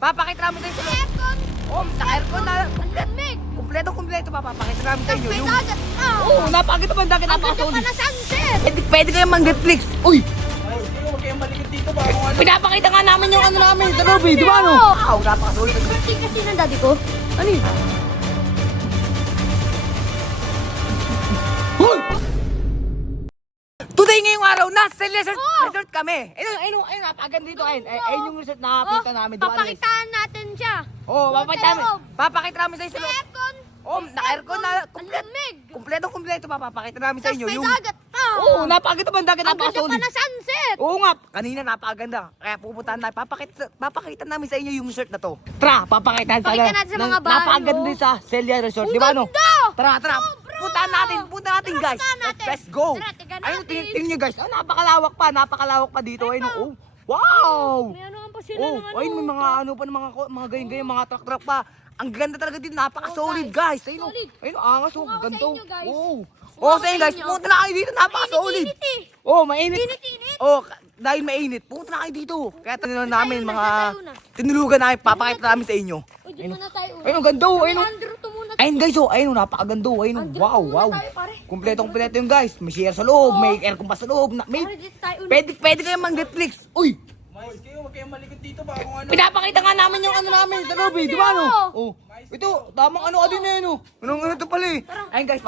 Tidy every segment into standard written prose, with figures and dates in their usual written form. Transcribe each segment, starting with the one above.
Papakita namin tayo sa loob. Aircon! Oh, naka-aircon na. Ang lamig! Kompleto papapakita namin sa inyo. May Yung... dagat na! Oo, napakita ba ang dagat Ang ganda napakasol? pa na sunset! Pwede kayo mag-Netflix. Uy! Huwag kayong malikot dito ba? Kung ano. Pinapakita nga namin yung ano namin sa loob eh, di ba ano? Wow, napakasulit. Birthday kasi ng daddy ko. Ano yun? Hoy! Today ngayong araw, nasa resort kami. Ayun, napakaganda dito. Ayun yung resort na nakapita namin. Di ba, Alex? Papakitaan natin siya. Oo, Doon sa loob. papakita namin sa inyo sa May loob. aircon! Oh, naka-aircon na. Ang lamig! Kompleto papapakita namin sa Tapos inyo. may Yung... dagat na! Oo, napakaganda ba ang dagat Ang ganda napakasulit? pa na sunset! Oo nga, kanina napakaganda. Kaya pupuntahan tayo. Papakita namin sa inyo yung resort na to. Tara, papakita Pakita natin sa mga bahay, napakaganda oh. din sa Celia Resort. Ang Di ba ano? ganda! Tara. Puntahan natin guys. puntahan natin. Let's go. Tara, tingnan Ayun, natin. tingnan nyo guys. Napakalawak pa dito. Ayun, oh. Wow! May ano pa sila Oh, ng ano. ayun, may mga ano pa, mga ganyan, mga truck pa. Ang ganda talaga dito, napaka-solid guys. Ayun, Solid. ayun, angas oh, Kung ako sa ganito. inyo, guys. Oh. Kung Oh, ako sa sa inyo guys, inyo. punta na kayo dito, napaka-solid. Init, init, Oh, mainit. Init. Oh, dahil mainit, punta na kayo dito. Kaya tinulungan namin tayo mga na. tinulugan namin, papakita namin sa inyo. Uy, di muna tayo. Ayun, ang ganda oh, ayun. oh. Andrew, to muna. Ayun guys, oh, ayun, napakaganda oh, ayun. Andrew, Wow, muna wow. tayo, pare. Kompletong yung guys. May share sa loob, may aircon pa sa loob. May Pare, dito tayo. pwede kayo mag-Netflix. Uy, Mais kayo, huwag kayong malikot dito ba? Kung ano. pinapakita nga namin yung ano namin sa loob eh, di ba ano? Oh. Ito, tamang ano ka din eh, no? Anong ito pala eh? Ayun guys,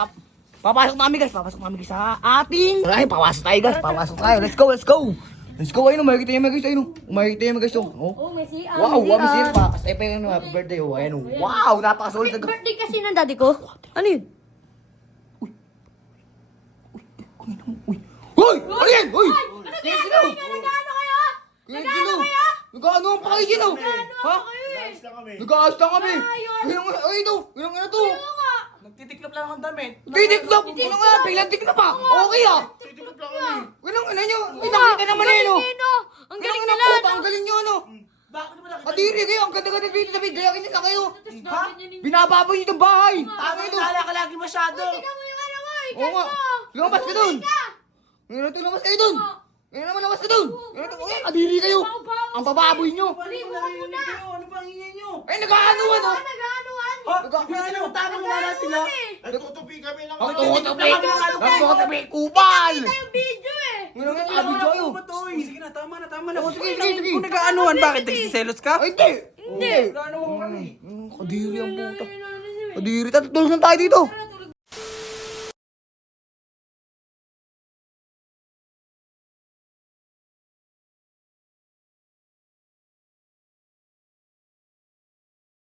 papasok namin guys sa ating... Ay, papasok tayo guys, Let's go. Ayun, makikita nyo guys, guys, oh. Oh, may CR. Wow, may sir pa. Kasi pa yung happy birthday, oh. Ayun, oh. Wow, napakasulit. Birthday kasi ng daddy ko. Ano yun? Uy! Ano yan? Uy! Kaya sila! Nag-ano kayo? Kaya sila! Nag-ano ang pakay sila? Ha? Ayos lang kami. Nag-aas lang kami! Ay, ito! Ilang ina to! Nagtitiklop lang ang damit. Titiklop! Ano nga? Biglang tiklop pa! Okay ah! Titiklop lang kami. Ilang ina nyo! Nakita naman eh, no? Ang Ilang galing ina nila, po! no? Ang galing nyo, ano? Bakit mo nakita? Kadiri kayo! Ang ganda-ganda dito sa bigay! Gayakin nila kayo! Ha? Binababoy nyo itong bahay! Tama ito. Tala ka lagi masyado. Tingnan mo yung ano mo, Oo nga! Lumabas ka dun! Ngayon ito, lumabas kayo dun! Ngayon naman, labas ka dun! Ngayon ito, kadiri kayo! Ang bababoy nyo! Ano ba narinig kayo? Ano ba ang ingay nyo? Ay, nag-aanuan, oh! Nag-anuan. Ha? Bigla na tama mo wala sila. Nagtutupi kami ng Ang tukotabi! Kupal! Yung video eh. Ngayon ito, kabig kayo! Sige na, tama na. Sige. Kung nag-aanuhan, bakit nagsiselos ka? Ay, hindi! Hindi. Wala naman kami. Kadiri ang puta. Kadiri. Tulog lang tayo dito.